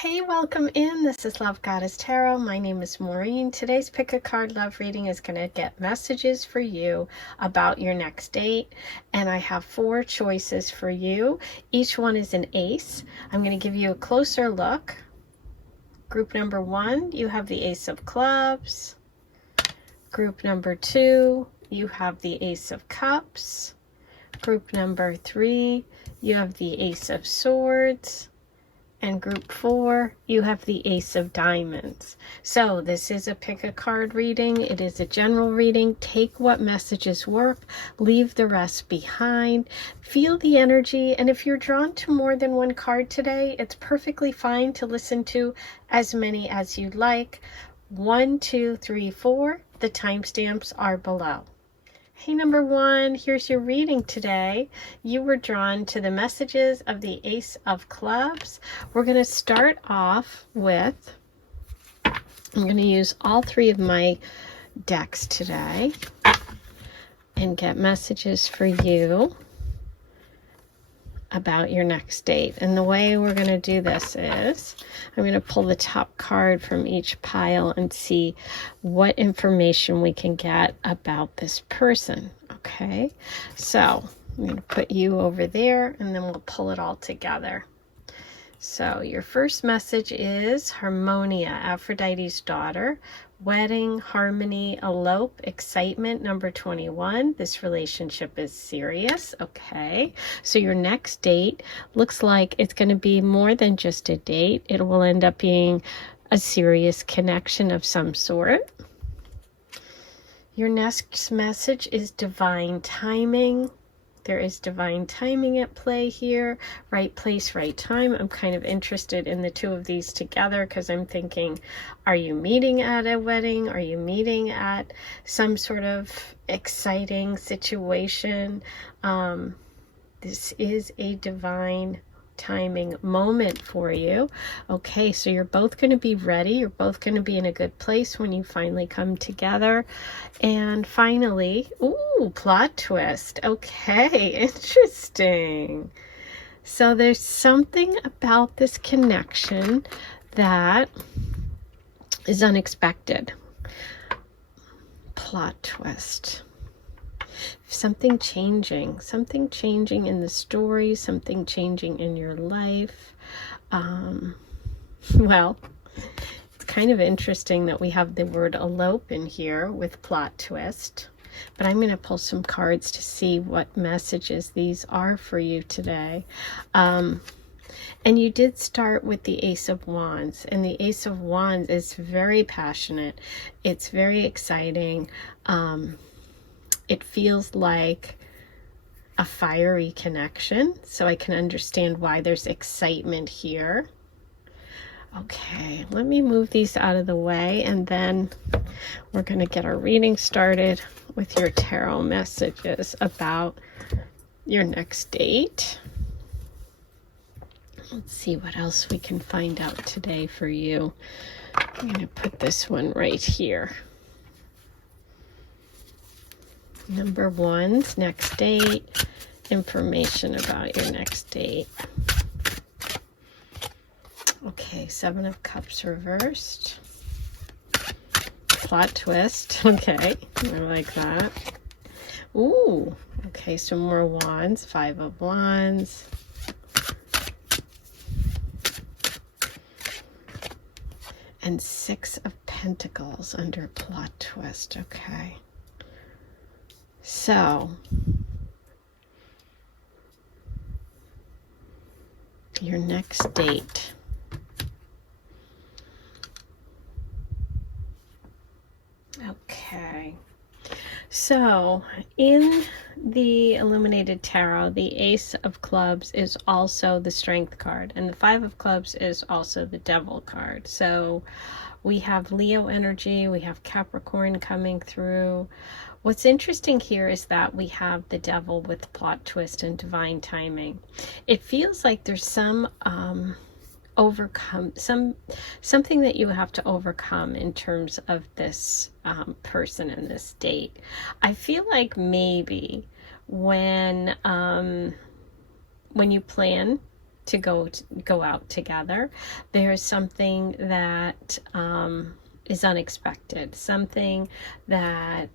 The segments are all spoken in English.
Hey, welcome in. This is Love Goddess Tarot. My name is Maureen. Today's pick a card love reading is going to get messages for you about your next date. And I have 4 choices for you. Each one is an ace. I'm going to give you a closer look. Group number 1, you have the Ace of Clubs. Group number 2, you have the Ace of Cups. Group number 3, you have the Ace of Swords. And group 4, you have the Ace of Diamonds. So this is a pick a card reading. It is a general reading. Take what messages work, leave the rest behind. Feel the energy, and if you're drawn to more than one card today, it's perfectly fine to listen to as many as you'd like. 1, 2, 3, 4. The timestamps are below. Hey, number 1, here's your reading today. You were drawn to the messages of the Ace of Clubs. We're going to start off with, I'm going to use all 3 of my decks today and get messages for you about your next date. And the way we're going to do this is I'm going to pull the top card from each pile and see what information we can get about this person. Okay, so I'm going to put you over there and then we'll pull it all together. So your first message is Harmonia, Aphrodite's daughter. Wedding, harmony, elope, excitement, number 21. This relationship is serious. Okay, so your next date looks like it's going to be more than just a date. It will end up being a serious connection of some sort. Your next message is divine timing. There is divine timing at play here. Right place, right time. I'm kind of interested in the 2 of these together because I'm thinking, are you meeting at a wedding? Are you meeting at some sort of exciting situation? This is a divine timing moment for you. Okay, so you're both going to be ready. You're both going to be in a good place when you finally come together. And finally, ooh, plot twist. Okay, interesting. So there's something about this connection that is unexpected. Plot twist. Something changing in the story, something changing in your life. Well, it's kind of interesting that we have the word elope in here with plot twist, but I'm going to pull some cards to see what messages these are for you today. And you did start with the Ace of Wands, and the Ace of Wands is very passionate. It's very exciting. It feels like a fiery connection, so I can understand why there's excitement here. Okay, let me move these out of the way, and then we're going to get our reading started with your tarot messages about your next date. Let's see what else we can find out today for you. I'm going to put this one right here. Number 1's next date, information about your next date. Okay, 7 of Cups reversed. Plot twist. Okay, I like that. Ooh, okay, some more wands. 5 of Wands. And 6 of Pentacles under plot twist. Okay. So, your next date. Okay. So, in the Illuminated Tarot, the Ace of Clubs is also the Strength card, and the 5 of Clubs is also the Devil card. So, we have Leo energy, we have Capricorn coming through. What's interesting here is that we have the Devil with plot twist and divine timing. It feels like there's some something that you have to overcome in terms of this person and this date. I feel like maybe when you plan to go out together. There's something that is unexpected, something that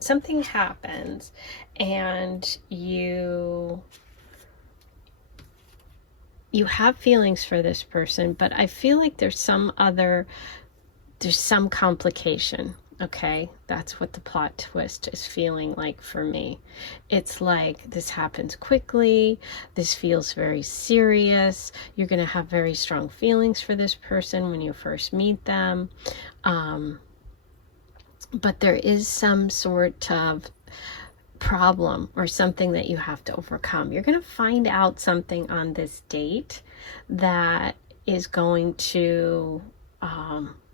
something happens, and you have feelings for this person, but I feel like there's some complication. Okay, that's what the plot twist is feeling like for me. It's like this happens quickly, this feels very serious, you're going to have very strong feelings for this person when you first meet them, but there is some sort of problem or something that you have to overcome. You're going to find out something on this date that is going to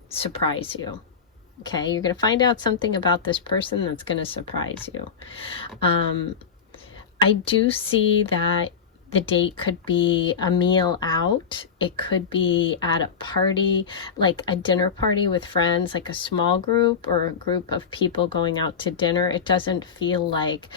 surprise you. Okay, you're going to find out something about this person that's going to surprise you. I do see that the date could be a meal out. It could be at a party, like a dinner party with friends, like a small group or a group of people going out to dinner. It doesn't feel like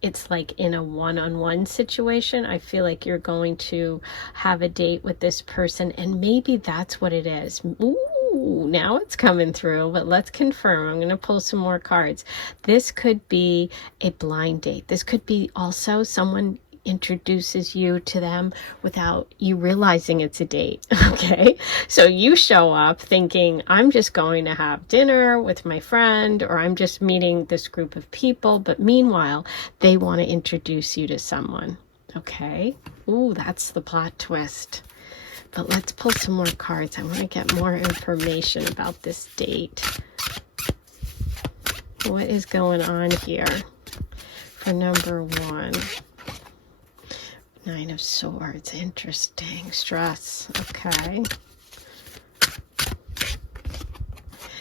it's like in a one-on-one situation. I feel like you're going to have a date with this person, and maybe that's what it is. Ooh, now it's coming through, but let's confirm. I'm going to pull some more cards. This could be a blind date. This could be also someone introduces you to them without you realizing it's a date. Okay, so you show up thinking, I'm just going to have dinner with my friend, or I'm just meeting this group of people, but meanwhile they want to introduce you to someone. Okay, ooh, that's the plot twist. But let's pull some more cards. I want to get more information about this date. What is going on here for number one? Nine of Swords. Interesting. Stress. Okay.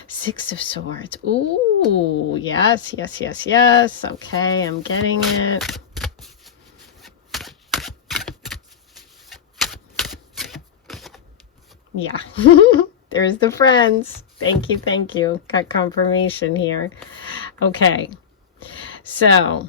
Six of Swords. Ooh, yes, yes, yes, yes. Okay, I'm getting it. Yeah. There's the friends. Thank you, thank you. Got confirmation here. Okay. So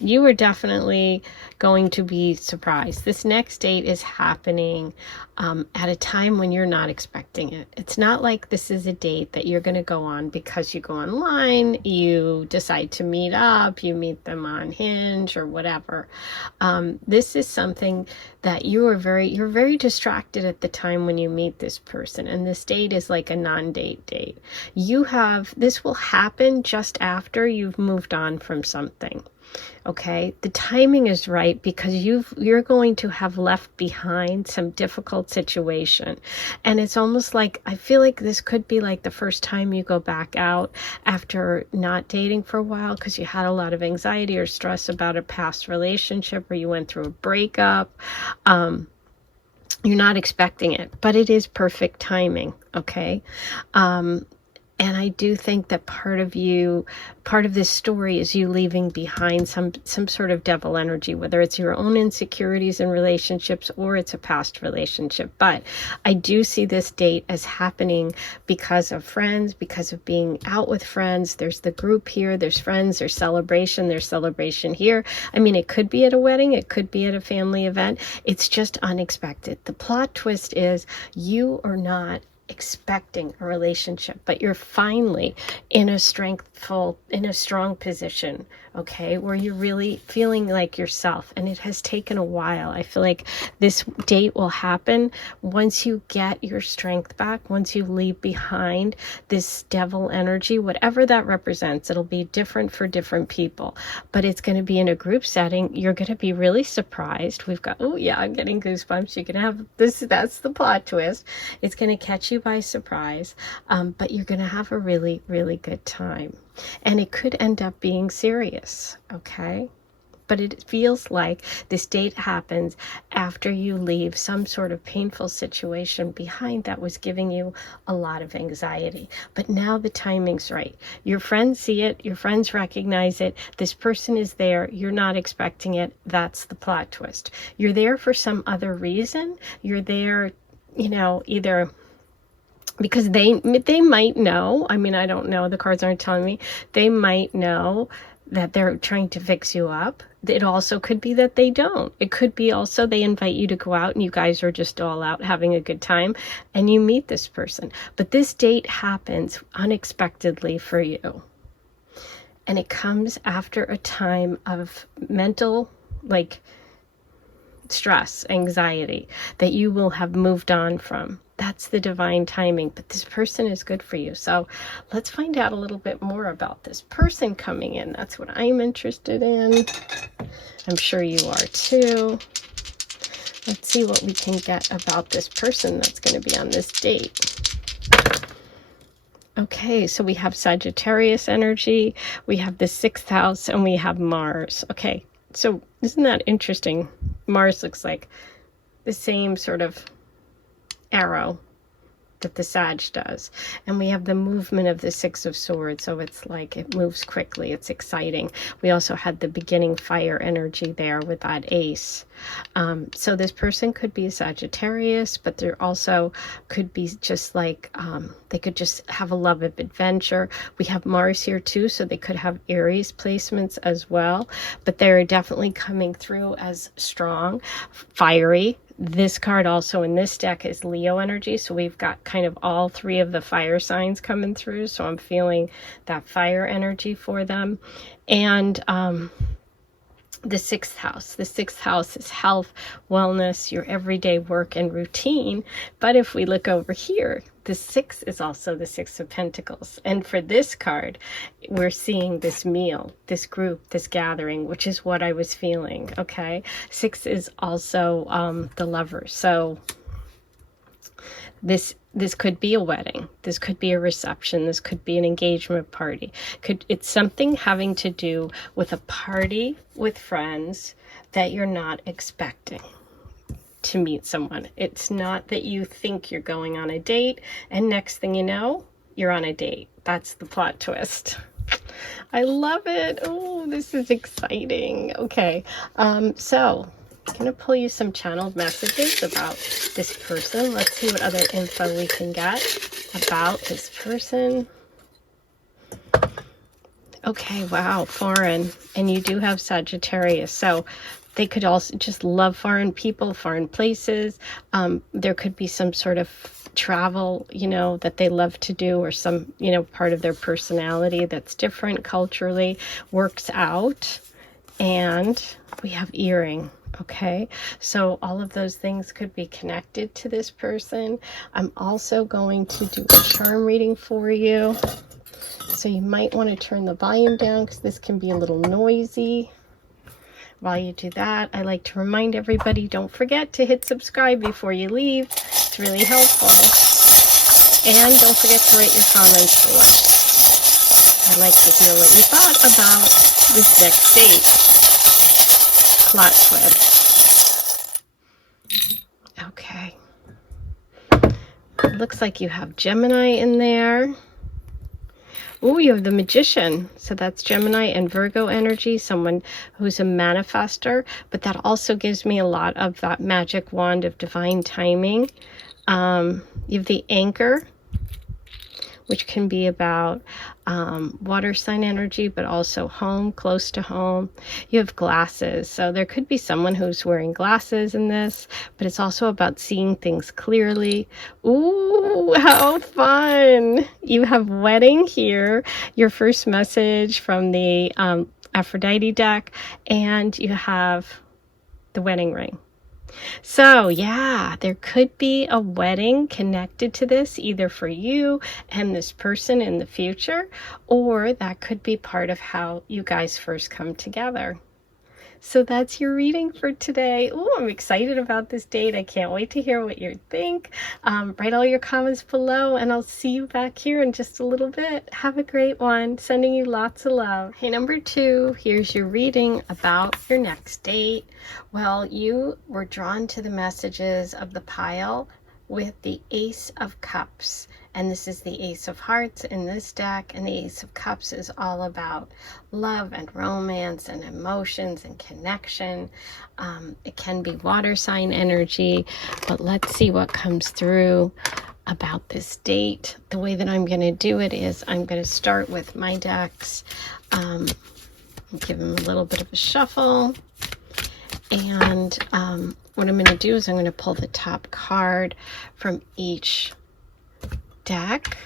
you are definitely going to be surprised. This next date is happening at a time when you're not expecting it. It's not like this is a date that you're going to go on because you go online, you decide to meet up, you meet them on Hinge or whatever. This is something that you're very distracted at the time when you meet this person, and this date is like a non-date date. This will happen just after you've moved on from something. Okay, the timing is right because you're going to have left behind some difficult situation, and it's almost like, I feel like this could be like the first time you go back out after not dating for a while because you had a lot of anxiety or stress about a past relationship, or you went through a breakup. You're not expecting it, but it is perfect timing. Okay. And I do think that part of this story is you leaving behind some sort of devil energy, whether it's your own insecurities in relationships or it's a past relationship. But I do see this date as happening because of friends, because of being out with friends. There's the group here, there's friends, there's celebration here. I mean, it could be at a wedding, it could be at a family event. It's just unexpected. The plot twist is you are not expecting a relationship, but you're finally in a strong position, okay, where you're really feeling like yourself, and it has taken a while. I feel like this date will happen once you get your strength back, once you leave behind this devil energy, whatever that represents. It'll be different for different people, but it's going to be in a group setting. You're going to be really surprised. We've got, oh yeah, I'm getting goosebumps. You're going to have this, that's the plot twist. It's going to catch you by surprise, but you're going to have a really, really good time. And it could end up being serious, okay? But it feels like this date happens after you leave some sort of painful situation behind that was giving you a lot of anxiety. But now the timing's right. Your friends see it, your friends recognize it, this person is there, you're not expecting it. That's the plot twist. You're there for some other reason. You're there, either because they might know, I mean, I don't know, the cards aren't telling me, they might know that they're trying to fix you up. It also could be that they don't. It could be also they invite you to go out and you guys are just all out having a good time and you meet this person. But this date happens unexpectedly for you. And it comes after a time of mental, like, stress, anxiety that you will have moved on from. That's the divine timing, but this person is good for you. So let's find out a little bit more about this person coming in. That's what I'm interested in. I'm sure you are too. Let's see what we can get about this person that's going to be on this date. Okay, so we have Sagittarius energy, we have the 6th house, and we have Mars. Okay, so isn't that interesting? Mars looks like the same sort of arrow that the Sag does. And we have the movement of the 6 of Swords, so it's like it moves quickly, it's exciting. We also had the beginning fire energy there with that Ace. So this person could be a Sagittarius, but there also could be just like, they could just have a love of adventure. We have Mars here too, so they could have Aries placements as well, but they're definitely coming through as strong, fiery. This card also in this deck is Leo energy, so we've got kind of all 3 of the fire signs coming through, so I'm feeling that fire energy for them. And the 6th house. The 6th house is health, wellness, your everyday work and routine. But if we look over here, the 6 is also the 6 of Pentacles. And for this card, we're seeing this meal, this group, this gathering, which is what I was feeling, okay? 6 is also the lover. So this could be a wedding. This could be a reception. This could be an engagement party. It's something having to do with a party with friends that you're not expecting to meet someone. It's not that you think you're going on a date and next thing you know, you're on a date. That's the plot twist. I love it. Oh, this is exciting. Okay. So I'm going to pull you some channeled messages about this person. Let's see what other info we can get about this person. Okay, wow, foreign. And you do have Sagittarius. So they could also just love foreign people, foreign places. There could be some sort of travel, you know, that they love to do, or some, you know, part of their personality that's different culturally, works out. And we have earring. Okay, so all of those things could be connected to this person. I'm also going to do a charm reading for you. So you might want to turn the volume down because this can be a little noisy. While you do that, I like to remind everybody, don't forget to hit subscribe before you leave. It's really helpful. And don't forget to write your comments below. I'd like to hear what you thought about this next date. Plot twist. Okay. It looks like you have Gemini in there. Oh, you have the Magician. So that's Gemini and Virgo energy, someone who's a manifester, but that also gives me a lot of that magic wand of divine timing. You have the Anchor, which can be about water sign energy, but also home, close to home. You have Glasses. So there could be someone who's wearing glasses in this, but it's also about seeing things clearly. Ooh, how fun. You have Wedding here, your first message from the Aphrodite deck, and you have the wedding ring. So yeah, there could be a wedding connected to this, either for you and this person in the future, or that could be part of how you guys first come together. So that's your reading for today. Oh, I'm excited about this date. I can't wait to hear what you think. Write all your comments below, and I'll see you back here in just a little bit. Have a great one. Sending you lots of love. Hey, number 2, here's your reading about your next date. Well, you were drawn to the messages of the pile with the Ace of Cups. And this is the Ace of Hearts in this deck, and the Ace of Cups is all about love and romance and emotions and connection. It can be water sign energy, but let's see what comes through about this date. The way that I'm going to do it is I'm going to start with my decks. Give him a little bit of a shuffle. And what I'm going to do is I'm going to pull the top card from each deck.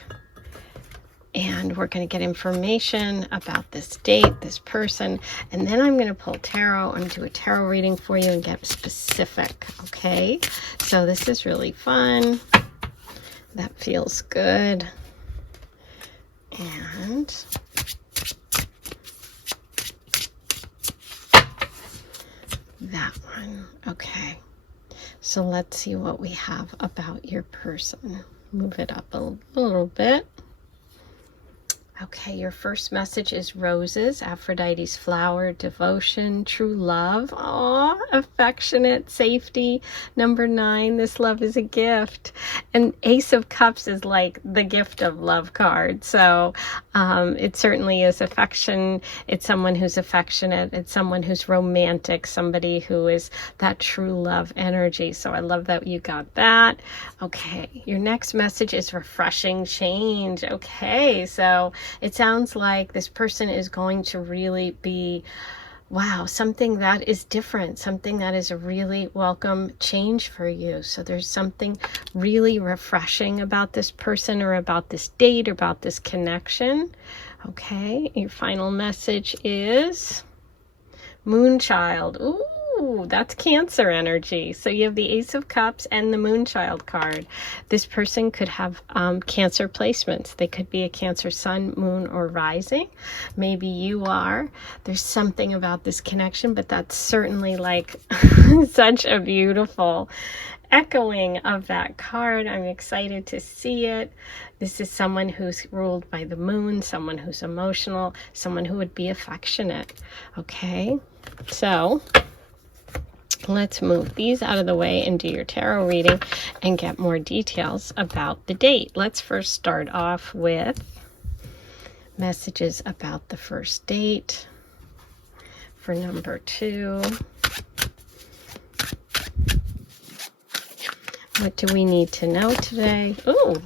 And we're going to get information about this date, this person, and then I'm going to pull tarot and do a tarot reading for you and get specific, okay? So this is really fun. That feels good. And that one, okay. So let's see what we have about your person. Move it up a little bit. Okay, your first message is roses, Aphrodite's flower, devotion, true love, aw, affectionate, safety. Number 9, this love is a gift. And Ace of Cups is like the gift of love card. So it certainly is affection. It's someone who's affectionate. It's someone who's romantic, somebody who is that true love energy. So I love that you got that. Okay, your next message is refreshing change. Okay, so it sounds like this person is going to really be, wow, something that is different, something that is a really welcome change for you. So there's something really refreshing about this person or about this date or about this connection. Okay, your final message is Moonchild. Ooh, that's Cancer energy. So you have the Ace of Cups and the Moonchild card. This person could have Cancer placements. They could be a Cancer sun, moon, or rising. Maybe you are. There's something about this connection, but that's certainly like such a beautiful echoing of that card. I'm excited to see it. This is someone who's ruled by the moon, someone who's emotional, someone who would be affectionate. Okay, so let's move these out of the way and do your tarot reading and get more details about the date. Let's first start off with messages about the first date for number 2. What do we need to know today? Ooh.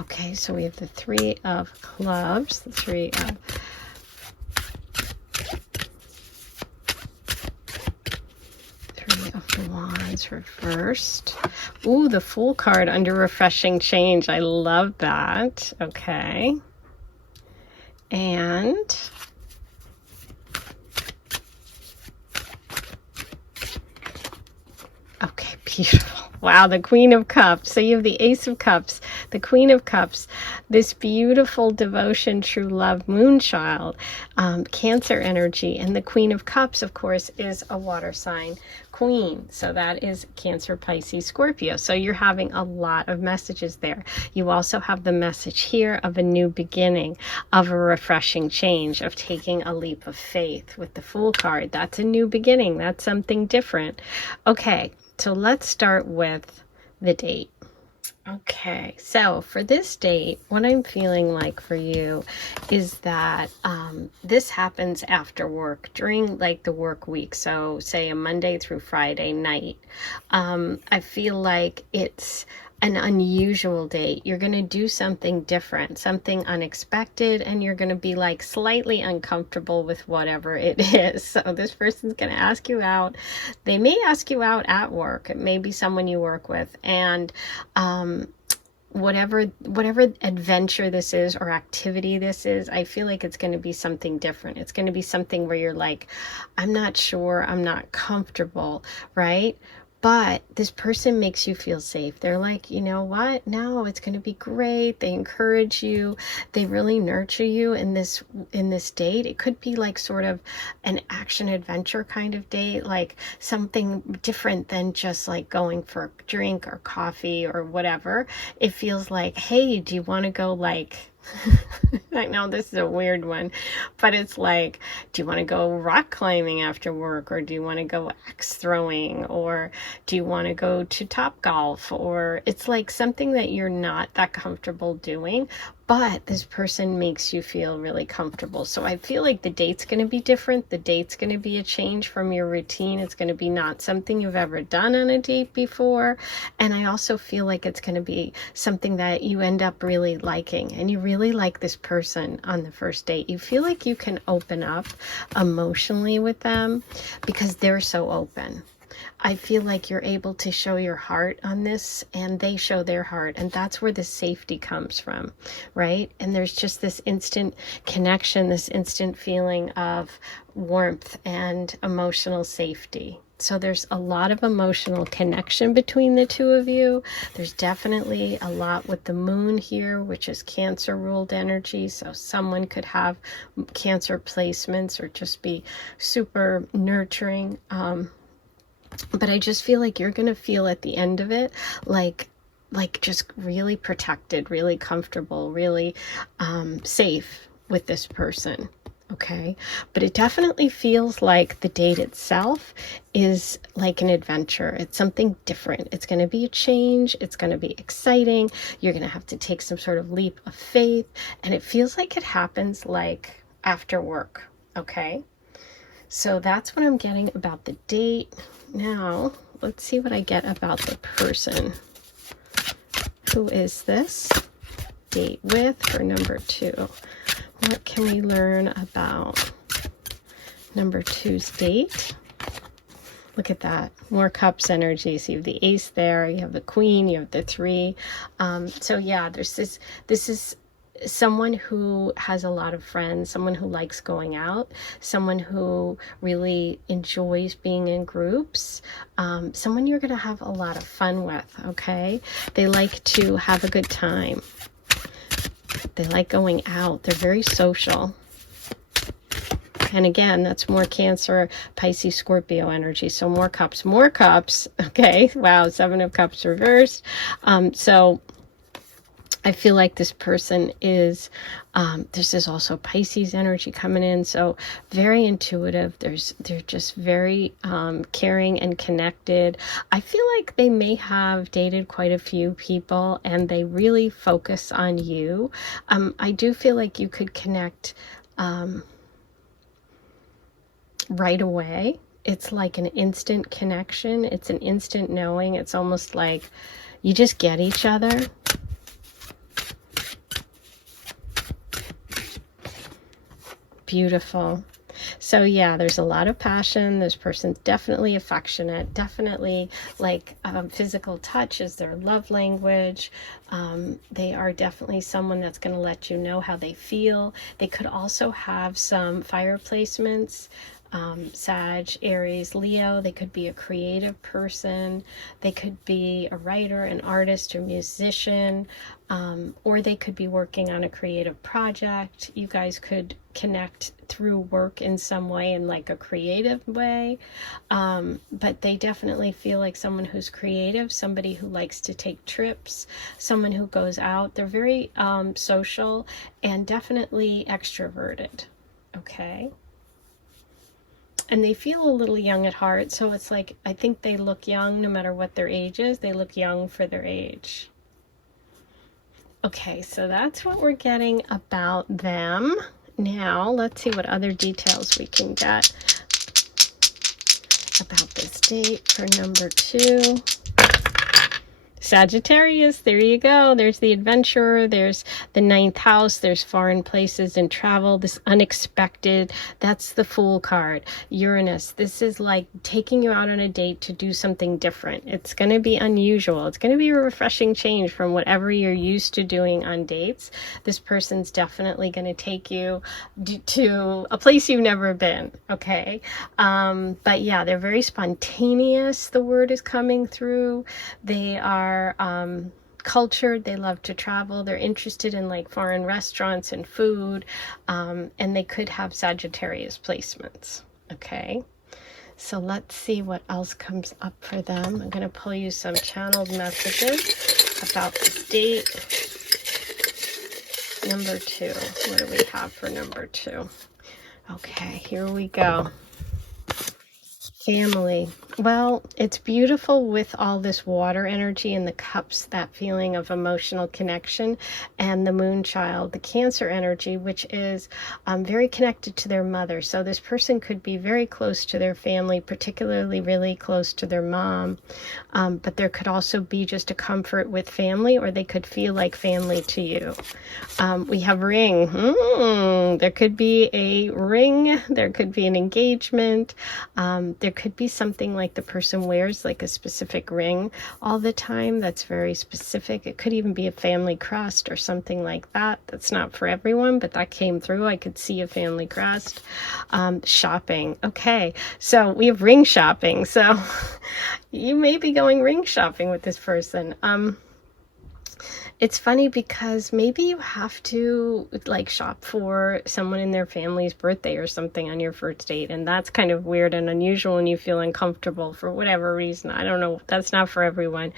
Okay, so we have the 3 of clubs, the 3 of wands reversed. Ooh, the Fool card under refreshing change. I love that. Okay. And okay, beautiful. Wow, the Queen of Cups. So you have the Ace of Cups, the Queen of Cups, this beautiful devotion, true love, Moonchild, Cancer energy. And the Queen of Cups, of course, is a water sign queen. So that is Cancer, Pisces, Scorpio. So you're having a lot of messages there. You also have the message here of a new beginning, of a refreshing change, of taking a leap of faith with the Fool card. That's a new beginning. That's something different. Okay. So let's start with the date. Okay, so for this date, what I'm feeling like for you is that this happens after work, during like the work week. So say a Monday through Friday night. I feel like it's an unusual date. You're going to do something different, something unexpected, and you're going to be like slightly uncomfortable with whatever it is. So this person's going to ask you out. They may ask you out at work. It may be someone you work with. And whatever adventure this is or activity this is, I feel like it's going to be something different. It's going to be something where you're like, I'm not sure, I'm not comfortable, right? But this person makes you feel safe. They're like, you know what? No, it's going to be great. They encourage you. They really nurture you in this date. It could be like sort of an action adventure kind of date, like something different than just like going for a drink or coffee or whatever. It feels like, hey, do you want to go like I know this is a weird one, but it's like, do you want to go rock climbing after work, or do you want to go axe throwing, or do you want to go to Top Golf? Or it's like something that you're not that comfortable doing, but this person makes you feel really comfortable. So I feel like the date's going to be different. The date's going to be a change from your routine. It's going to be not something you've ever done on a date before. And I also feel like it's going to be something that you end up really liking, and you really like this person on the first date. You feel like you can open up emotionally with them because they're so open. I feel like you're able to show your heart on this, and they show their heart, and that's where the safety comes from, right? And there's just this instant connection, this instant feeling of warmth and emotional safety. So there's a lot of emotional connection between the two of you. There's definitely a lot with the moon here, which is Cancer ruled energy. So someone could have Cancer placements or just be super nurturing. But I just feel like you're going to feel at the end of it like just really protected, really comfortable, really safe with this person. Okay. But it definitely feels like the date itself is like an adventure. It's something different. It's going to be a change. It's going to be exciting. You're going to have to take some sort of leap of faith. And it feels like it happens like after work. Okay. So that's what I'm getting about the date. Now, let's see what I get about the person. Who is this date with for number 2? What can we learn about number 2's date? Look at that. More cups energy. So you have the ace there, you have the queen, you have the 3. So yeah, this is someone who has a lot of friends, someone who likes going out, someone who really enjoys being in groups, someone you're going to have a lot of fun with, okay? They like to have a good time. They like going out. They're very social. And again, that's more Cancer, Pisces, Scorpio energy. So more cups, okay? Wow, 7 of Cups reversed. So I feel like this person is, this is also Pisces energy coming in. So very intuitive. They're just very caring and connected. I feel like they may have dated quite a few people and they really focus on you. I do feel like you could connect right away. It's like an instant connection. It's an instant knowing. It's almost like you just get each other. Beautiful. So yeah, there's a lot of passion. This person's definitely affectionate, definitely like physical touch is their love language. They are definitely someone that's going to let you know how they feel. They could also have some fire placements. Sag, Aries, Leo. They could be a creative person. They could be a writer, an artist, or musician, or they could be working on a creative project. You guys could connect through work in some way, in like a creative way, but they definitely feel like someone who's creative, somebody who likes to take trips, someone who goes out. They're very social and definitely extroverted. Okay. And they feel a little young at heart, so it's like, I think they look young no matter what their age is. They look young for their age. Okay, so that's what we're getting about them. Now, let's see what other details we can get about this date for number 2. Sagittarius, there you go. There's the adventurer. There's the 9th house. There's foreign places and travel. This unexpected, that's the Fool card. Uranus, this is like taking you out on a date to do something different. It's going to be unusual. It's going to be a refreshing change from whatever you're used to doing on dates. This person's definitely going to take you to a place you've never been, okay? But yeah, they're very spontaneous. The word is coming through. They are cultured. They love to travel. They're interested in like foreign restaurants and food, and they could have Sagittarius placements. Okay, so let's see what else comes up for them. I'm going to pull you some channeled messages about the date. Number 2. What do we have for number 2? Okay, here we go. Family. Well, it's beautiful with all this water energy and the cups, that feeling of emotional connection, and the moon child, the Cancer energy, which is very connected to their mother. So this person could be very close to their family, particularly really close to their mom. But there could also be just a comfort with family, or they could feel like family to you. We have ring. There could be a ring. There could be an engagement. There could be something like the person wears like a specific ring all the time that's very specific. It could even be a family crest or something like that. That's not for everyone, but that came through. I could see a family crest. Shopping. Okay, so we have ring shopping. So you may be going ring shopping with this person. It's funny because maybe you have to like shop for someone in their family's birthday or something on your first date, and that's kind of weird and unusual, and you feel uncomfortable for whatever reason. I don't know. That's not for everyone.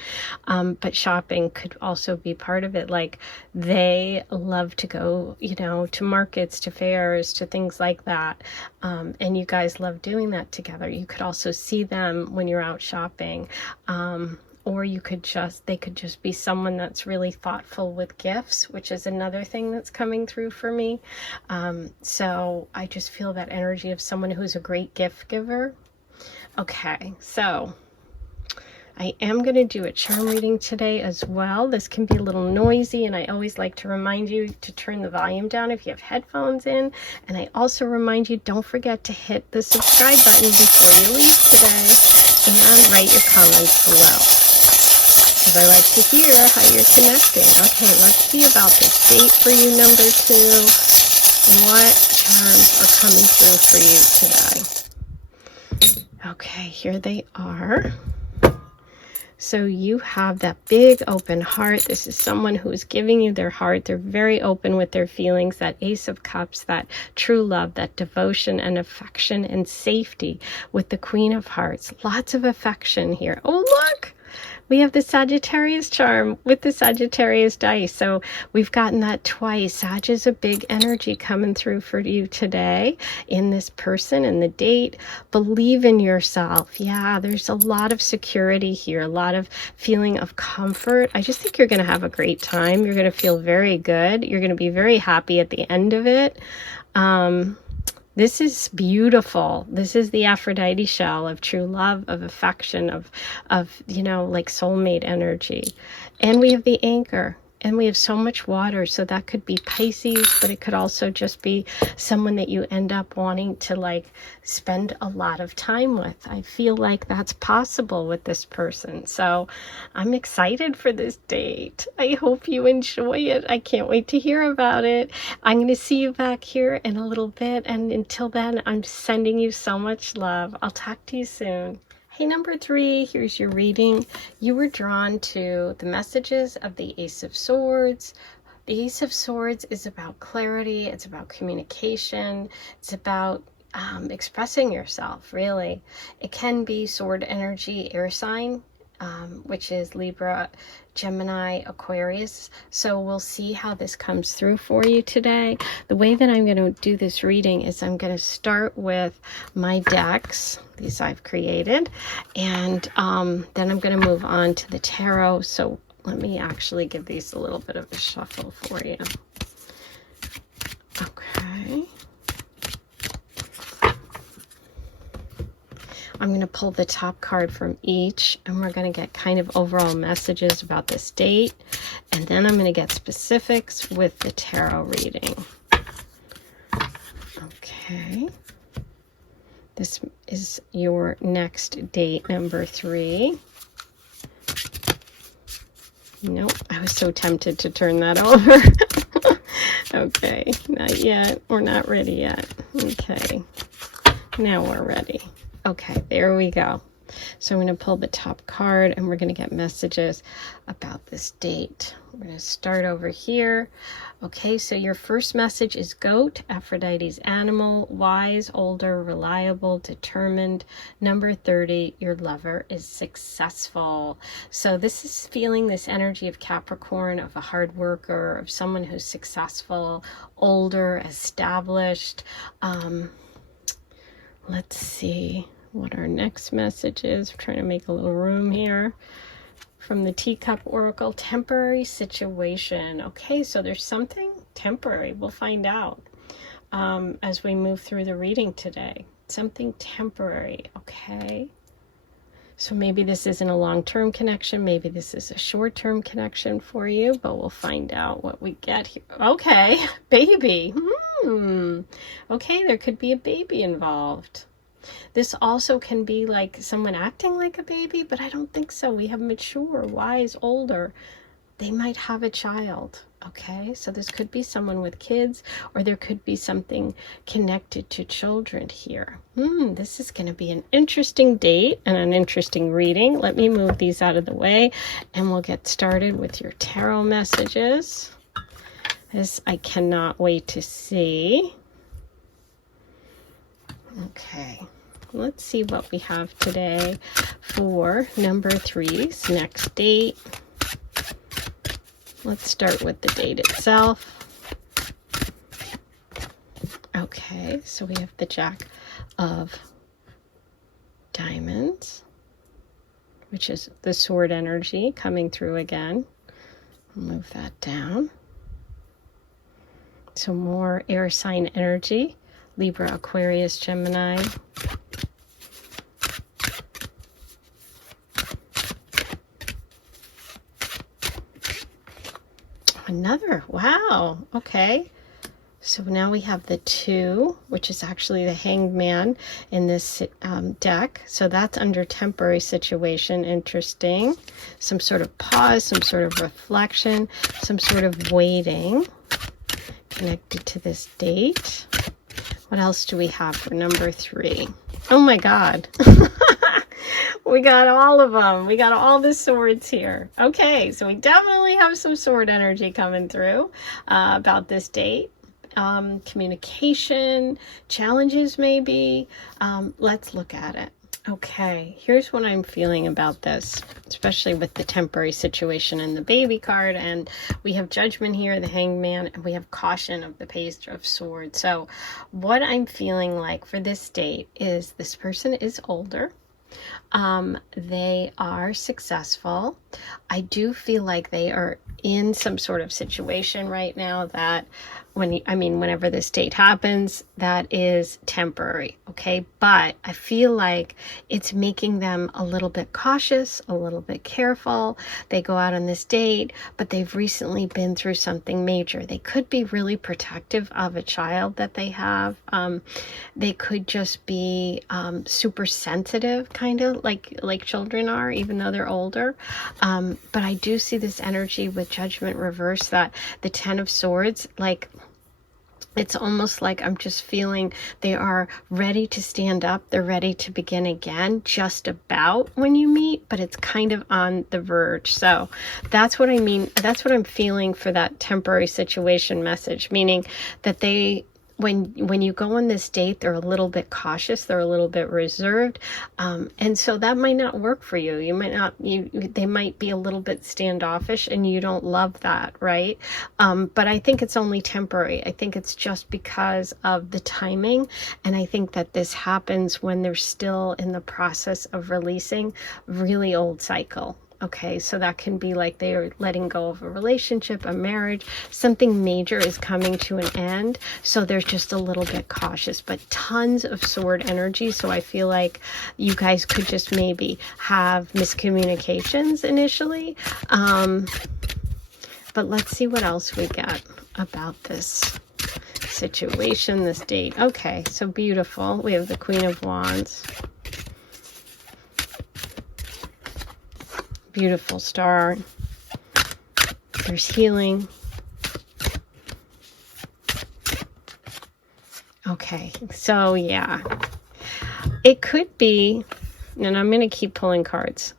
But shopping could also be part of it. Like they love to go, to markets, to fairs, to things like that. And you guys love doing that together. You could also see them when you're out shopping. Or they could just be someone that's really thoughtful with gifts, which is another thing that's coming through for me. So I just feel that energy of someone who's a great gift giver. Okay, so I am going to do a charm reading today as well. This can be a little noisy, and I always like to remind you to turn the volume down if you have headphones in. And I also remind you, don't forget to hit the subscribe button before you leave today, and write your comments below, because I like to hear how you're connecting. Okay, let's see about this date for you, number 2. What charms are coming through for you today? Okay, here they are. So you have that big open heart. This is someone who is giving you their heart. They're very open with their feelings. That Ace of Cups, that true love, that devotion and affection and safety with the Queen of Hearts. Lots of affection here. Oh, look! We have the Sagittarius charm with the Sagittarius dice. So we've gotten that twice. Sag is a big energy coming through for you today in this person and the date. Believe in yourself. Yeah, there's a lot of security here, a lot of feeling of comfort. I just think you're going to have a great time. You're going to feel very good. You're going to be very happy at the end of it. This is beautiful. This is the Aphrodite shell of true love, of affection, of like soulmate energy. And we have the anchor. And we have so much water, so that could be Pisces, but it could also just be someone that you end up wanting to like spend a lot of time with. I feel like that's possible with this person. So I'm excited for this date. I hope you enjoy it. I can't wait to hear about it. I'm going to see you back here in a little bit. And until then, I'm sending you so much love. I'll talk to you soon. Hey, number 3, here's your reading. You were drawn to the messages of the Ace of Swords. The Ace of Swords is about clarity. It's about communication. It's about expressing yourself, really. It can be sword energy, air sign, which is Libra, Gemini, Aquarius. So we'll see how this comes through for you today. The way that I'm going to do this reading is I'm going to start with my decks, these I've created, and then I'm going to move on to the tarot. So let me actually give these a little bit of a shuffle for you. Okay. I'm going to pull the top card from each, and we're going to get kind of overall messages about this date, and then I'm going to get specifics with the tarot reading. Okay. This is your next date, number 3. Nope, I was so tempted to turn that over. Okay, not yet. We're not ready yet. Okay, now we're ready. Okay, there we go. So I'm going to pull the top card, and we're going to get messages about this date. We're going to start over here. Okay, so your first message is goat, Aphrodite's animal, wise, older, reliable, determined. Number 30, your lover is successful. So this is feeling this energy of Capricorn, of a hard worker, of someone who's successful, older, established. Let's see. what our next message is. We're trying to make a little room here. From the Teacup Oracle, temporary situation. Okay, so there's something temporary. We'll find out as we move through the reading today. Something temporary, okay? So maybe this isn't a long-term connection. Maybe this is a short-term connection for you, but we'll find out what we get here. Okay, baby. Okay, there could be a baby involved. This also can be like someone acting like a baby, but I don't think so. We have mature, wise, older. They might have a child. Okay, so this could be someone with kids, or there could be something connected to children here. This is going to be an interesting date and an interesting reading. Let me move these out of the way and we'll get started with your tarot messages. This I cannot wait to see. Okay, let's see what we have today for number 3's next date. Let's start with the date itself. Okay, so we have the Jack of Diamonds, which is the sword energy coming through again. I'll move that down. So more air sign energy, Libra, Aquarius, Gemini. Another, wow, okay. So now we have the 2, which is actually the Hanged Man in this deck. So that's under temporary situation. Interesting. Some sort of pause, some sort of reflection, some sort of waiting connected to this date. What else do we have for number 3? Oh my God. We got all of them. We got all the swords here. Okay, so we definitely have some sword energy coming through about this date. Communication, challenges maybe. Let's look at it. Okay, here's what I'm feeling about this, especially with the temporary situation and the baby card. And we have Judgment here, the Hanged Man, and we have Caution of the Page of Swords. So what I'm feeling like for this date is this person is older. They are successful. I do feel like they are in some sort of situation right now that whenever this date happens, that is temporary, okay? But I feel like it's making them a little bit cautious, a little bit careful. They go out on this date, but they've recently been through something major. They could be really protective of a child that they have. They could just be super sensitive, kind of like children are, even though they're older. But I do see this energy with Judgment reverse, that the 10 of Swords, like, it's almost like I'm just feeling they are ready to stand up. They're ready to begin again, just about when you meet, but it's kind of on the verge. So that's what I mean. That's what I'm feeling for that temporary situation message, meaning that they, when you go on this date, they're a little bit cautious, they're a little bit reserved, and so that might not work for you. You might not, they might be a little bit standoffish, and you don't love that, right? But I think it's only temporary. I think it's just because of the timing, and I think that this happens when they're still in the process of releasing really old cycle. Okay, so that can be like they are letting go of a relationship, a marriage, something major is coming to an end. So they're just a little bit cautious, but tons of sword energy. So I feel like you guys could just maybe have miscommunications initially. But let's see what else we got about this situation, this date. Okay, so beautiful. We have the Queen of Wands. Beautiful star. There's healing. Okay, so yeah, it could be, and I'm going to keep pulling cards.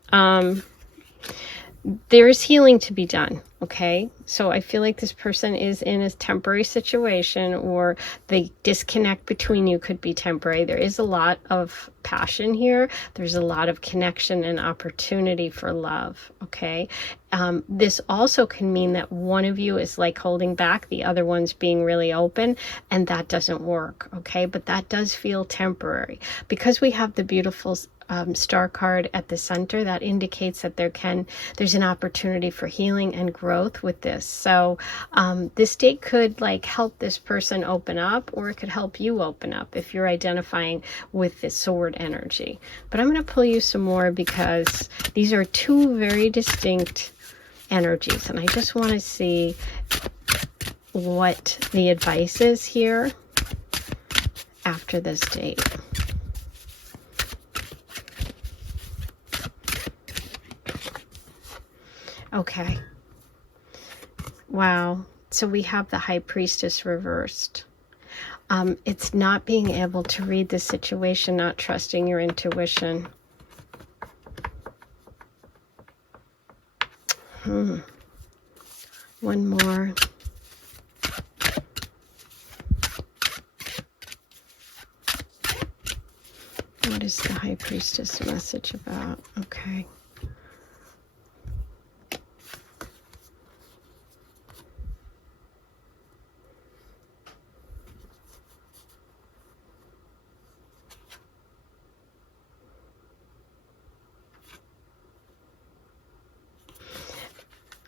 There's healing to be done. Okay, so I feel like this person is in a temporary situation, or the disconnect between you could be temporary. There is a lot of passion here. There's a lot of connection and opportunity for love. Okay, this also can mean that one of you is like holding back, the other one's being really open, and that doesn't work. Okay, but that does feel temporary because we have the beautiful star card at the center. That indicates that there's an opportunity for healing and growth with this. So this date could like help this person open up, or it could help you open up if you're identifying with this sword energy. But I'm going to pull you some more because these are two very distinct energies, and I just want to see what the advice is here after this date. Okay. Wow. So we have the High Priestess reversed. It's not being able to read the situation, not trusting your intuition. One more. What is the High Priestess message about? Okay.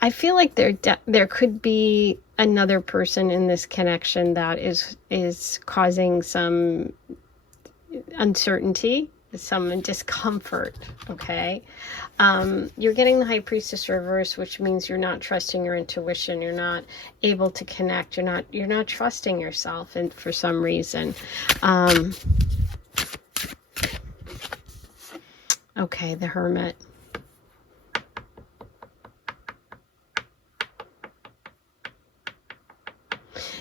I feel like there could be another person in this connection that is causing some uncertainty, some discomfort. Okay, you're getting the High Priestess reverse, which means you're not trusting your intuition. You're not able to connect. You're not trusting yourself, and for some reason. Okay, the Hermit.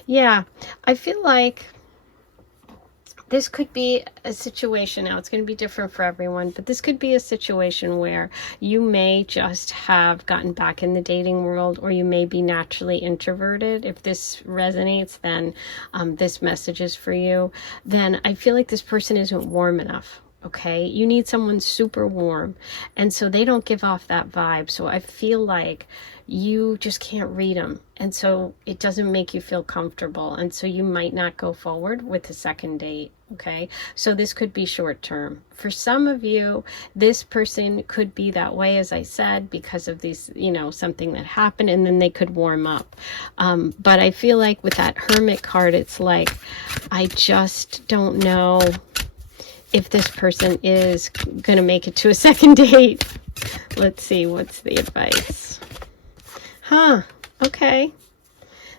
Yeah, I feel like this could be a situation. Now, it's going to be different for everyone, but this could be a situation where you may just have gotten back in the dating world, or you may be naturally introverted. If this resonates, then this message is for you. Then I feel like this person isn't warm enough. Okay, you need someone super warm, and so they don't give off that vibe. So I feel like you just can't read them, and so it doesn't make you feel comfortable, and so you might not go forward with a second date. Okay, so this could be short term. For some of you, this person could be that way, as I said, because of these, something that happened, and then they could warm up. But I feel like with that Hermit card, it's like, I just don't know if this person is going to make it to a second date. Let's see, what's the advice? Okay.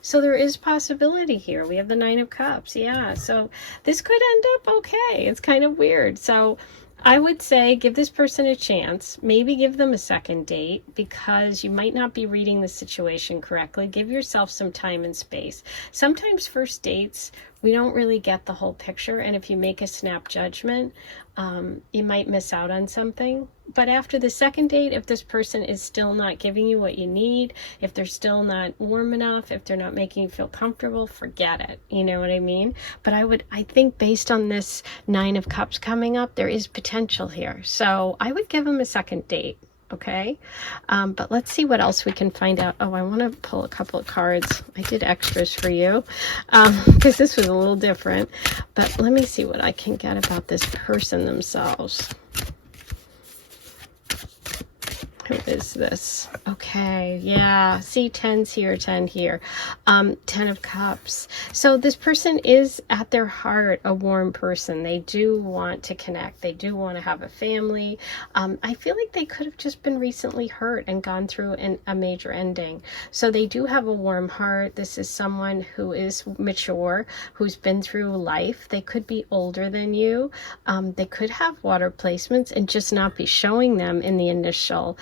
So there is possibility here. We have the Nine of Cups. Yeah, so this could end up okay. It's kind of weird. So I would say give this person a chance. Maybe give them a second date, because you might not be reading the situation correctly. Give yourself some time and space. Sometimes first dates, we don't really get the whole picture, and if you make a snap judgment, you might miss out on something. But after the second date, if this person is still not giving you what you need, if they're still not warm enough, if they're not making you feel comfortable, forget it. You know what I mean? But I think based on this Nine of Cups coming up, there is potential here. So I would give them a second date. Okay, but let's see what else we can find out. Oh, I want to pull a couple of cards. I did extras for you because this was a little different. But let me see what I can get about this person themselves. Who is this? Okay, yeah. See, 10's here, 10 here. 10 of Cups. So this person is at their heart a warm person. They do want to connect. They do want to have a family. I feel like they could have just been recently hurt and gone through a major ending. So they do have a warm heart. This is someone who is mature, who's been through life. They could be older than you. They could have water placements and just not be showing them in the initial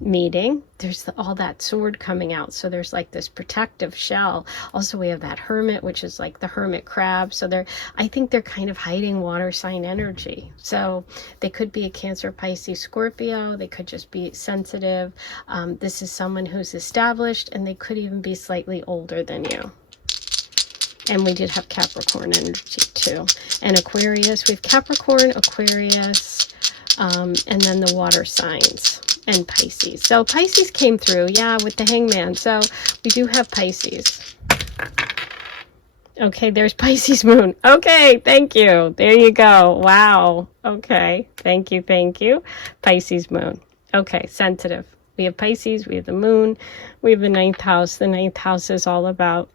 meeting. There's all that sword coming out. So there's like this protective shell. Also, we have that hermit, which is like the hermit crab. So I think they're kind of hiding water sign energy. So they could be a Cancer, Pisces, Scorpio. They could just be sensitive. This is someone who's established, and they could even be slightly older than you. And we did have Capricorn energy too. And Aquarius, we have Capricorn, Aquarius, and then the water signs and Pisces. So Pisces came through, yeah, with the Hangman. So we do have Pisces. Okay, there's Pisces moon. Okay, thank you. There you go. Wow. Okay, thank you, thank you. Pisces moon. Okay, sensitive. We have Pisces, we have the moon, we have the 9th house. The 9th house is all about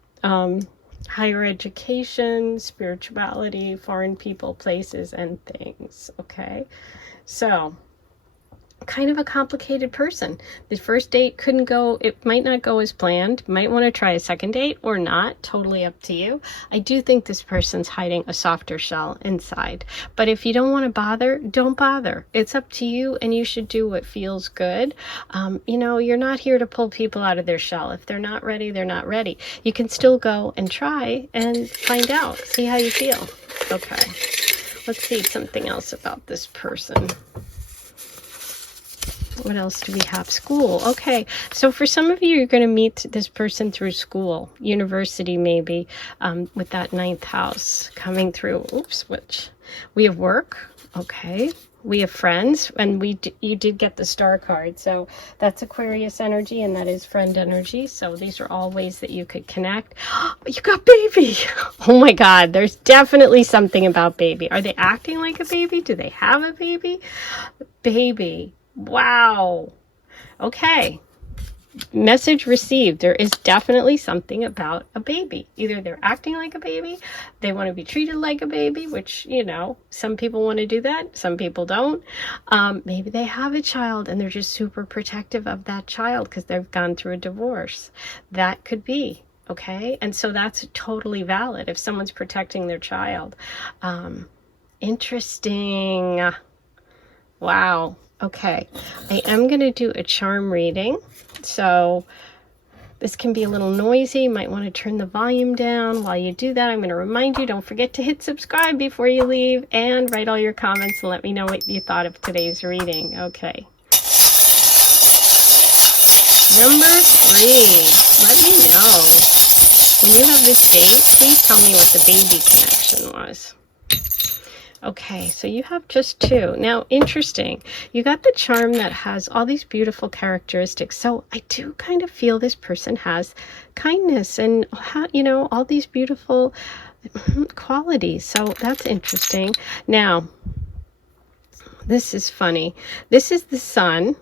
higher education, spirituality, foreign people, places, and things. Okay, so kind of a complicated person. The first date couldn't go, it might not go as planned. Might want to try a second date or not, totally up to you. I do think this person's hiding a softer shell inside, but if you don't want to bother, don't bother. It's up to you, and you should do what feels good. You know, you're not here to pull people out of their shell. If they're not ready, they're not ready. You can still go and try and find out, see how you feel. Okay, let's see something else about this person. What else do we have? School. Okay, so for some of you, you're going to meet this person through school, university maybe, with that 9th house coming through. Oops, which we have work. Okay, we have friends, and you did get the star card, so that's Aquarius energy, and that is friend energy. So these are all ways that you could connect. You got baby. Oh my God, there's definitely something about baby. Are they acting like a baby? Do they have a baby? Baby. Wow. Okay. Message received. There is definitely something about a baby. Either they're acting like a baby, they want to be treated like a baby, which, you know, some people want to do that, some people don't. Maybe they have a child and they're just super protective of that child because they've gone through a divorce. That could be. Okay. And so that's totally valid if someone's protecting their child. Interesting. Wow. Okay, I am going to do a charm reading, so this can be a little noisy. You might want to turn the volume down. While you do that, I'm going to remind you, don't forget to hit subscribe before you leave, and write all your comments and let me know what you thought of today's reading. Okay. Number 3, let me know. When you have this date, please tell me what the baby connection was. Okay, so you have just 2. Now, interesting. You got the charm that has all these beautiful characteristics. So I do kind of feel this person has kindness and, you know, all these beautiful qualities. So that's interesting. Now, this is funny. This is the sun.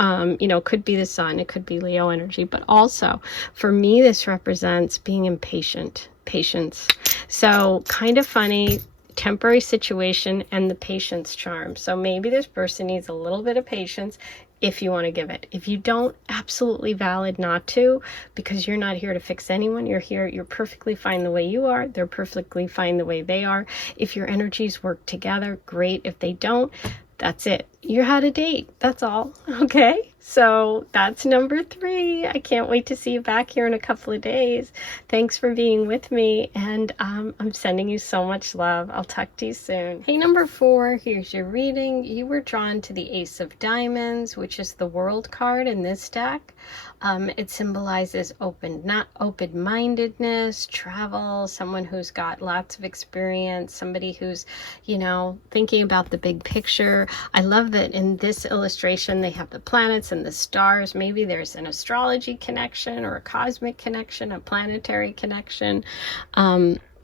You know, could be the sun. It could be Leo energy. But also, for me, this represents being impatient. Patience. So kind of funny. Temporary situation and the patience charm. So maybe this person needs a little bit of patience if you want to give it. If you don't, absolutely valid not to, because you're not here to fix anyone. You're perfectly fine the way you are. They're perfectly fine the way they are. If your energies work together, great. If they don't, that's it. You had a date. That's all. Okay. So that's number 3. I can't wait to see you back here in a couple of days. Thanks for being with me. And I'm sending you so much love. I'll talk to you soon. Hey, number 4, here's your reading. You were drawn to the Ace of Diamonds, which is the World card in this deck. It symbolizes open-mindedness, travel, someone who's got lots of experience, somebody who's, you know, thinking about the big picture. I love that in this illustration they have the planets and the stars. Maybe there's an astrology connection or a cosmic connection, a planetary connection.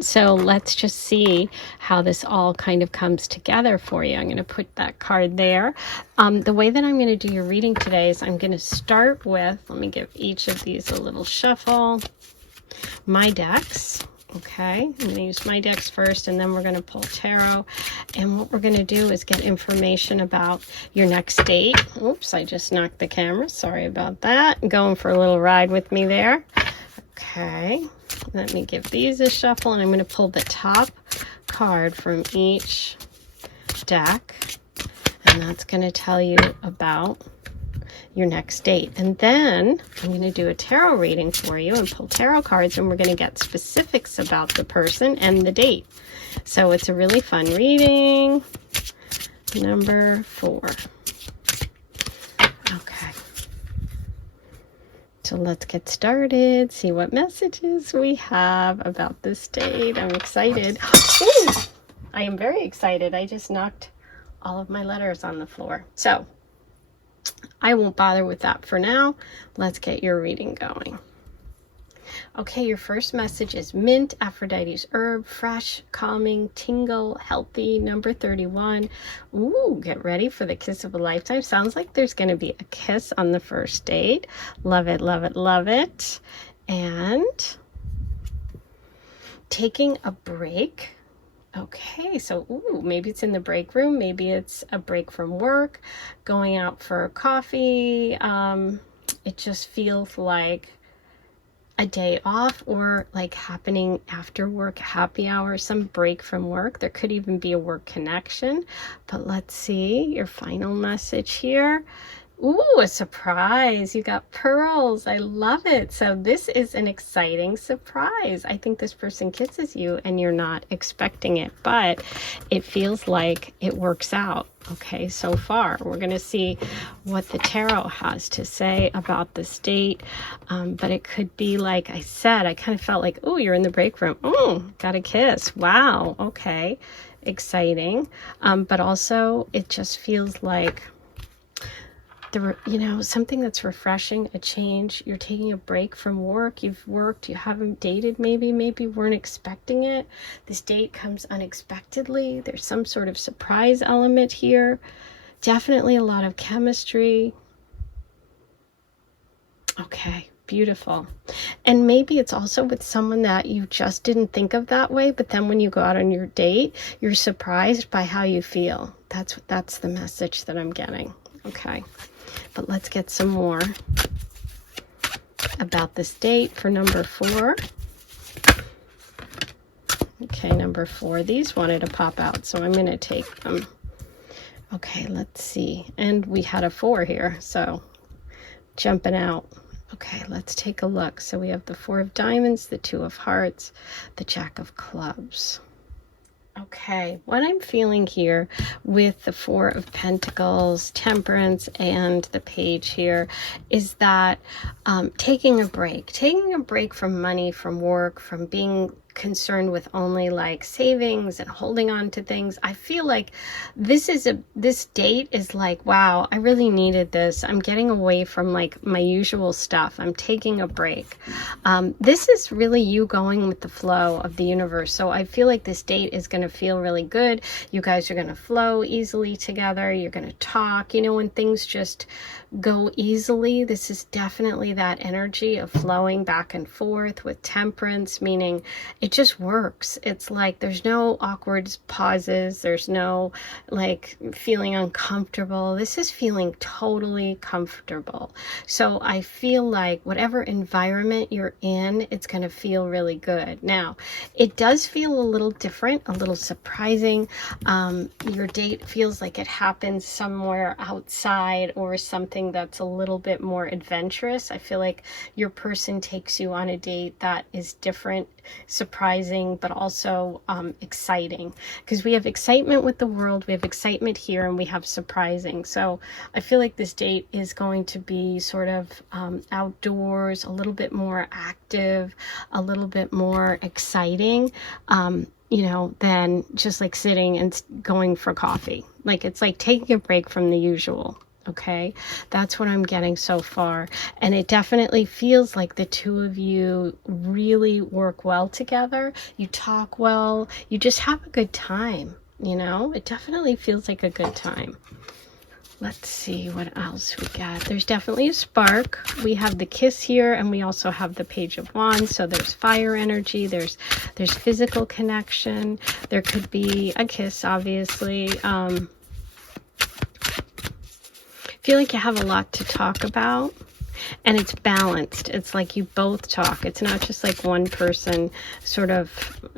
So let's just see how this all kind of comes together for you. I'm going to put that card there. The way that I'm going to do your reading today is I'm going to start with, let me give each of these a little shuffle, my decks. Okay, I'm going to use my decks first, and then we're going to pull tarot. And what we're going to do is get information about your next date. Oops, I just knocked the camera. Sorry about that. Going for a little ride with me there. Okay, let me give these a shuffle, and I'm going to pull the top card from each deck. And that's going to tell you about your next date. And then I'm going to do a tarot reading for you and pull tarot cards, and we're going to get specifics about the person and the date. So it's a really fun reading. Number 4. Okay. So let's get started, see what messages we have about this date. I'm excited. Ooh, I am very excited. I just knocked all of my letters on the floor. So I won't bother with that for now. Let's get your reading going. Okay, your first message is mint, Aphrodite's herb, fresh, calming, tingle, healthy, number 31. Ooh, get ready for the kiss of a lifetime. Sounds like there's going to be a kiss on the first date. Love it, love it, love it. And taking a break. Okay, so ooh, maybe it's in the break room. Maybe it's a break from work, going out for coffee. It just feels like a day off, or like happening after work, happy hour, some break from work. There could even be a work connection. But let's see your final message here. Ooh, a surprise. You got pearls. I love it. So this is an exciting surprise. I think this person kisses you and you're not expecting it, but it feels like it works out. Okay, so far we're going to see what the tarot has to say about this date. But it could be, like I said, I kind of felt like, oh, you're in the break room. Oh, got a kiss. Wow. Okay. Exciting. But also it just feels like something that's refreshing, a change. You're taking a break from work. You've worked, you haven't dated, maybe weren't expecting it. This date comes unexpectedly. There's some sort of surprise element here. Definitely a lot of chemistry. Okay, beautiful. And maybe it's also with someone that you just didn't think of that way, but then when you go out on your date, you're surprised by how you feel. That's the message that I'm getting. Okay. But let's get some more about this date for number 4. Okay, number 4. These wanted to pop out, so I'm going to take them. Okay, let's see. And we had a 4 here, so jumping out. Okay, let's take a look. So we have the 4 of diamonds, the 2 of hearts, the Jack of clubs. Okay, what I'm feeling here with the 4 of Pentacles, Temperance, and the Page here is that taking a break from money, from work, from being concerned with only like savings and holding on to things. I feel like this date is like, wow, I really needed this. I'm getting away from like my usual stuff. I'm taking a break. This is really you going with the flow of the universe. So I feel like this date is going to feel really good. You guys are going to flow easily together. You're going to talk, when things just go easily. This is definitely that energy of flowing back and forth with Temperance, meaning it just works. It's like there's no awkward pauses. There's no like feeling uncomfortable. This is feeling totally comfortable. So I feel like whatever environment you're in, it's going to feel really good. Now, it does feel a little different, a little surprising. Your date feels like it happens somewhere outside or something that's a little bit more adventurous. I feel like your person takes you on a date that is different, surprising, but also exciting, because we have excitement with the world, we have excitement here, and we have surprising. So I feel like this date is going to be sort of outdoors, a little bit more active, a little bit more exciting, than just like sitting and going for coffee. Like it's like taking a break from the usual. Okay, that's what I'm getting so far. And it definitely feels like the two of you really work well together. You talk well. You just have a good time, It definitely feels like a good time. Let's see what else we got. There's definitely a spark. We have the kiss here, and we also have the Page of Wands. So there's fire energy. There's physical connection. There could be a kiss, obviously. Feel like you have a lot to talk about, and it's balanced. It's like you both talk. It's not just like one person sort of,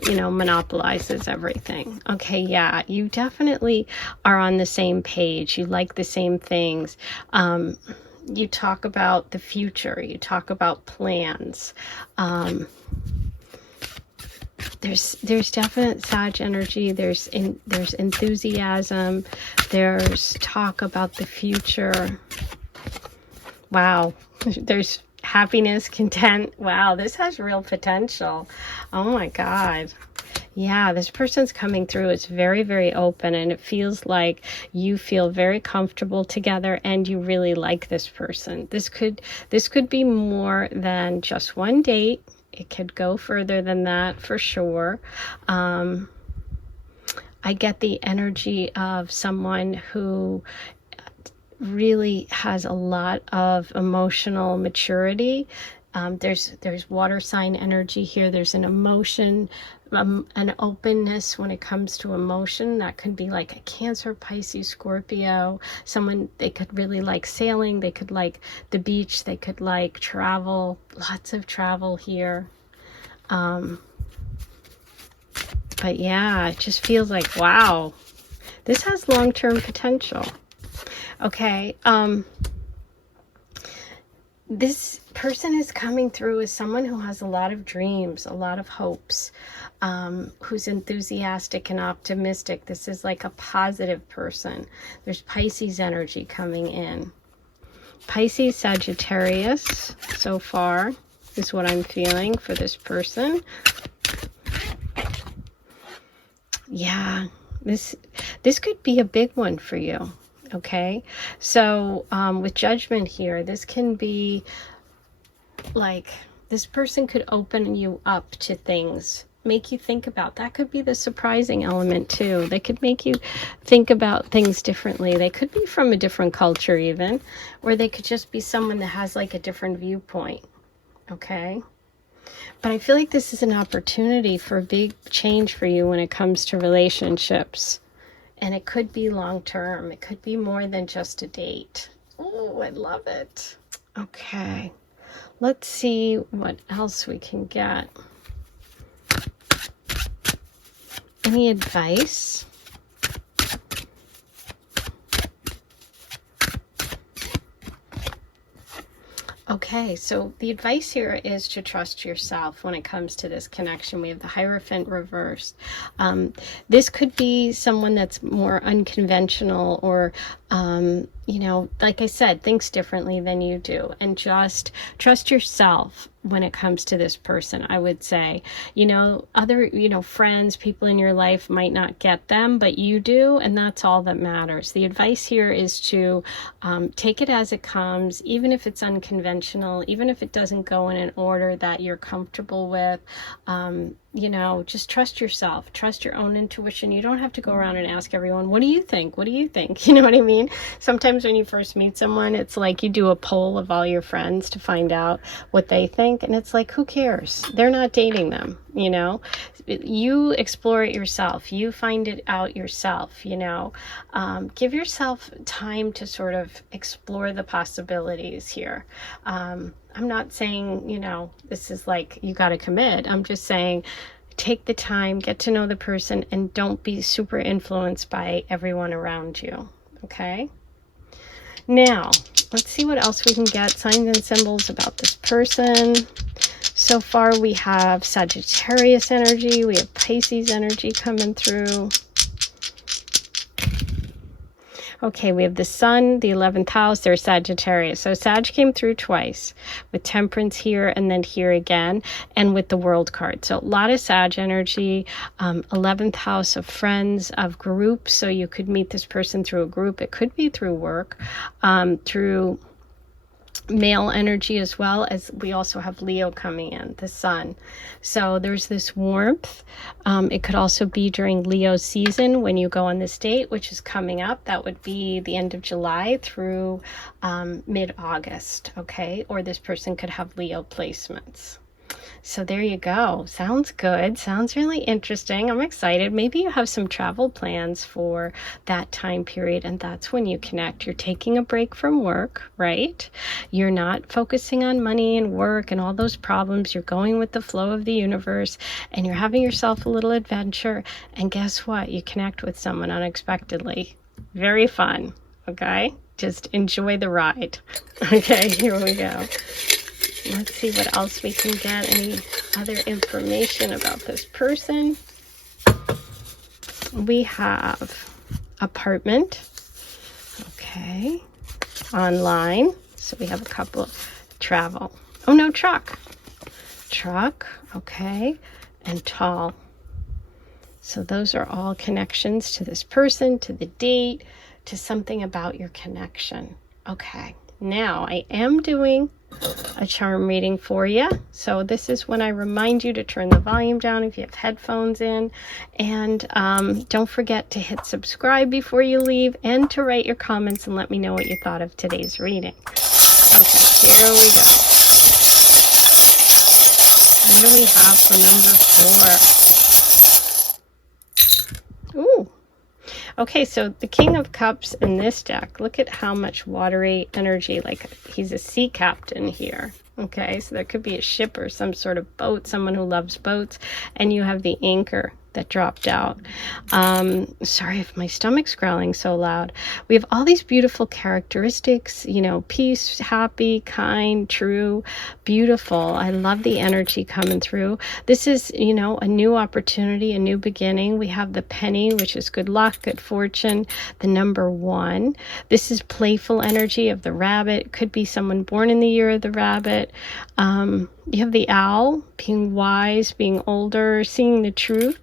monopolizes everything. Okay, yeah, you definitely are on the same page. You like the same things. you talk about the future, you talk about plans. There's definite Sag energy. There's enthusiasm. There's talk about the future. Wow. There's happiness, content. Wow, this has real potential. Oh my God. Yeah, this person's coming through. It's very, very open, and it feels like you feel very comfortable together and you really like this person. This could be more than just one date. It could go further than that for sure. I get the energy of someone who really has a lot of emotional maturity. There's water sign energy here. There's an emotion, an openness when it comes to emotion. That could be like a Cancer, Pisces, Scorpio. Someone, they could really like sailing. They could like the beach. They could like travel. Lots of travel here. But yeah, it just feels like, wow, this has long-term potential. Okay, this person is coming through as someone who has a lot of dreams, a lot of hopes, who's enthusiastic and optimistic. This is like a positive person. There's Pisces energy coming in. Pisces, Sagittarius, so far, is what I'm feeling for this person. Yeah, this could be a big one for you. Okay, so with Judgment here, this can be like, this person could open you up to things, make you think about. That could be the surprising element too. They could make you think about things differently. They could be from a different culture even, or they could just be someone that has like a different viewpoint. Okay, but I feel like this is an opportunity for a big change for you when it comes to relationships. And it could be long-term. It could be more than just a date. Oh, I love it. Okay. Let's see what else we can get. Any advice? Okay, so the advice here is to trust yourself when it comes to this connection. We have the Hierophant reversed. This could be someone that's more unconventional, or, you know, like I said, thinks differently than you do. And just trust yourself when it comes to this person. I would say, you know, other, you know, friends, people in your life might not get them, but you do, and that's all that matters. The advice here is to take it as it comes, even if it's unconventional, even if it doesn't go in an order that you're comfortable with. You know, just trust yourself, trust your own intuition. You don't have to go around and ask everyone, what do you think? What do you think? You know what I mean? Sometimes when you first meet someone, it's like you do a poll of all your friends to find out what they think. And it's like, who cares? They're not dating them, you know? You explore it yourself. You find it out yourself, you know? Give yourself time to sort of explore the possibilities here. I'm not saying, you know, this is like, you got to commit. I'm just saying, take the time, get to know the person, and don't be super influenced by everyone around you. Okay? Now, let's see what else we can get. Signs and symbols about this person. So far, we have Sagittarius energy. We have Pisces energy coming through. Okay, we have the Sun, the 11th house, there's Sagittarius. So Sag came through twice, with Temperance here and then here again, and with the World card. So a lot of Sag energy, 11th house of friends, of groups. So you could meet this person through a group. It could be through work, through male energy, as well as we also have Leo coming in, the Sun. So there's this warmth. It could also be during Leo season when you go on this date, which is coming up. That would be the end of July through mid-August, okay? Or this person could have Leo placements. So there you go. Sounds good. Sounds really interesting. I'm excited. Maybe you have some travel plans for that time period, and that's when you connect. You're taking a break from work, right? You're not focusing on money and work and all those problems. You're going with the flow of the universe, and you're having yourself a little adventure. And guess what? You connect with someone unexpectedly. Very fun. Okay? just enjoy the ride. Okay, here we go. Let's see what else we can get. Any other information about this person? We have apartment. Okay. Online. So we have a couple of travel. Oh no, truck. Truck. Okay. And tall. So those are all connections to this person, to the date, to something about your connection. Okay. Now I am doing a charm reading for you. So this is when I remind you to turn the volume down if you have headphones in. And don't forget to hit subscribe before you leave and to write your comments and let me know what you thought of today's reading. Okay, here we go. What do we have for number 4? Ooh. Okay, so the King of Cups in this deck, look at how much watery energy, like he's a sea captain here. Okay, so there could be a ship or some sort of boat, someone who loves boats, and you have the anchor that dropped out. Sorry if my stomach's growling so loud. We have all these beautiful characteristics, you know, peace, happy, kind, true, beautiful. I love the energy coming through. This is, you know, a new opportunity, a new beginning. We have the penny, which is good luck, good fortune, the number 1. This is playful energy of the rabbit. Could be someone born in the year of the rabbit. You have the owl, being wise, being older, seeing the truth.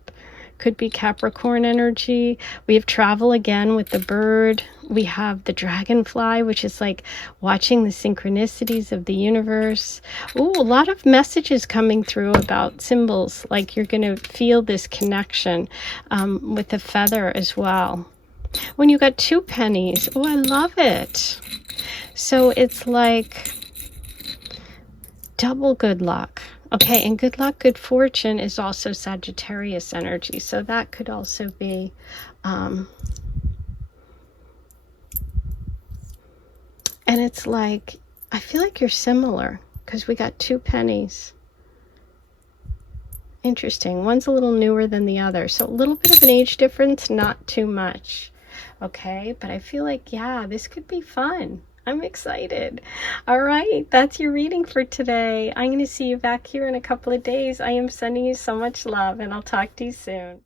Could be Capricorn energy. We have travel again with the bird. We have the dragonfly, which is like watching the synchronicities of the universe. Ooh, a lot of messages coming through about symbols, like you're going to feel this connection with the feather as well. When you got 2 pennies, oh, I love it. So it's like double good luck. Okay, and good luck, good fortune is also Sagittarius energy. So that could also be, and it's like, I feel like you're similar because we got 2 pennies. Interesting. One's a little newer than the other. So a little bit of an age difference, not too much. Okay, but I feel like, yeah, this could be fun. I'm excited. All right, that's your reading for today. I'm going to see you back here in a couple of days. I am sending you so much love, and I'll talk to you soon.